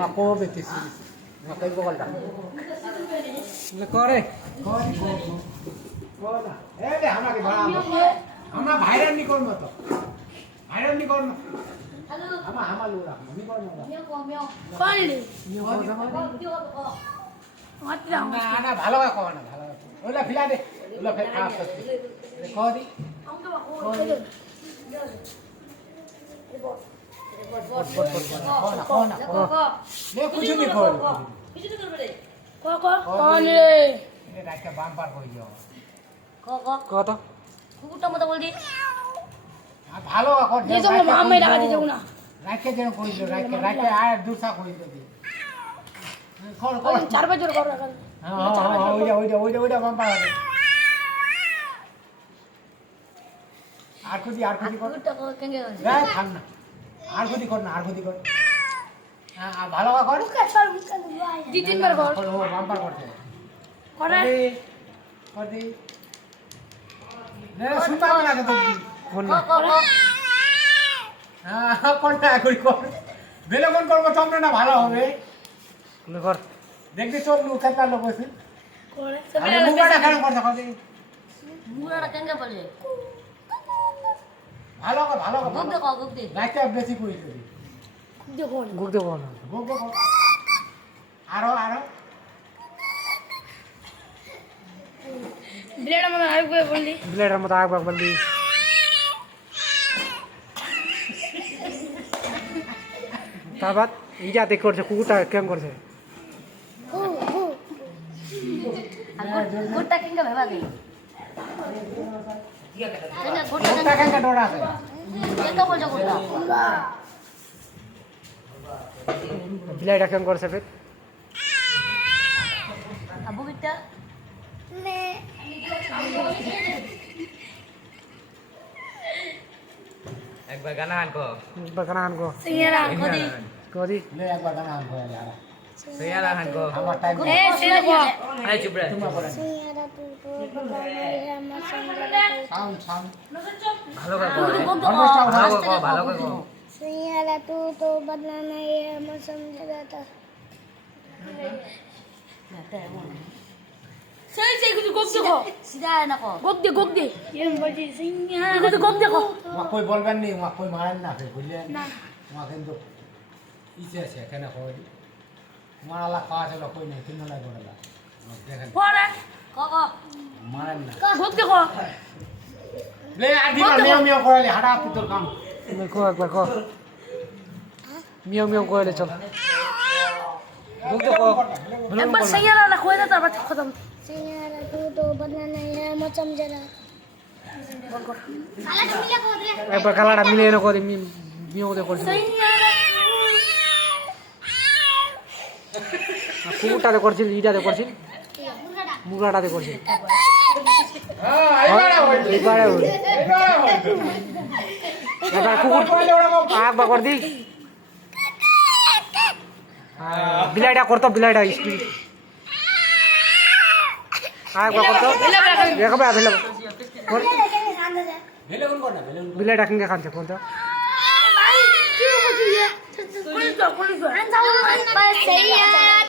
Ngako betis. Ngako bokal dah. Lekore. Kore. Eh, हमरा के बड़ा हमरा भाइरल निकोल मत भाइरल निकोल मत हम लूरा निकोल मत कौन ले ना ভালো কো না ভালো ওলা ফিলা দে ওলা ফের খারাপ করতে কো দি ले कुछ नहीं खोल कौन ले ये रात का बाम पार हो गया कौन तो কুকুরটা মতো বল দি ভালো এখন ये तो मामा लगा दे जाऊ ना রাখে যেন কই দে রাখে আর দুসা কই দে কর কর चार बजे कर रखा হ্যাঁ ওইটা বাম পার হবে আর খুদি কর কুকুরটা কেঙ্গে গেল রাখ থাম না আর খুদি কর হ্যাঁ ভালো কর दी तीन बार कर ও বাম পার করতে করে কর দি না শুনবা না তো কোন করে হ্যাঁ কোনটা করি কর বেলে কোন করব তোমরা না ভালো হবে কোন কর দেখবি তোর লোক কাটা লোক আছে করে আরে মুগাটা কেন করছ কদি মুড়াটা কেঙ্গে বলে ভালো কর গুক দে রাখতে বেশি কই দিবি দেখো গুক দেবো না গোগ আরো ব্লেড মানে আই কই বললি ব্লেডের মতো আগ বাগ বললি তারপর ইটা দেখ করছে কুকুরটা কেমন করছে গুড়টা কেঙ্গে ভাবা দে কেঙ্গে গোটা কেন ডোরা আছে কেঙ্গে বলছো গুড়টা ব্লেডটা কেমন করছে ফের আবু বিটা একবার গানা গান কো বাগান আনগো সিঙ্গারা কদি কদি ले একবার গানা আন হয় यार সিঙ্গারা গান কো আমার টাইম এ সেটা কো আই চুপ রে সাউন্ড ভালো করে কো ভালো করে কো सिंघाड़ा तो बनाना ये मैं समझ रहा था সেই সেই কিছু গোক দেখো সিধা না কো গোক দে ये বলছি সিঙ্গারা কিছু গোক দেখো মা কই বলবেন নি মা কই মারেন না ফের বুঝলেন না মা কিন্তু ইচ্ছে আছে কেন কই মারালা কাজ হলো কই নাই তিন লাই বড়লা দেখেন পড়ে কো মারেন না গোক দেখো লে আদি মিয়াও মিয়াও করালে হাড়া তোর কাম কো একবার কো মিয়াও মিয়াও করে চল গুক দেখো একবার সিঙ্গারা না কই না তারপর খতম सिंघाड़ा तो बनाना ये मैं समझ रहा একবার কালাটা মিলে এনে করে মিয়াও দে করছে কুকুরটাতে করছিল ইটাতে করছিল মুগলাটাতে করছিল এবারে এবার কুকুর আগ বা কর দি বিলাইটা করতো বিলাইটা স্পিড আগ বা করতো দেখবে আভেলেবল ভেলে কোন কর না ভেলে বিলাইটা কিনকে খাচ্ছে কোনটা কি বলছিস কোন তো बस सही है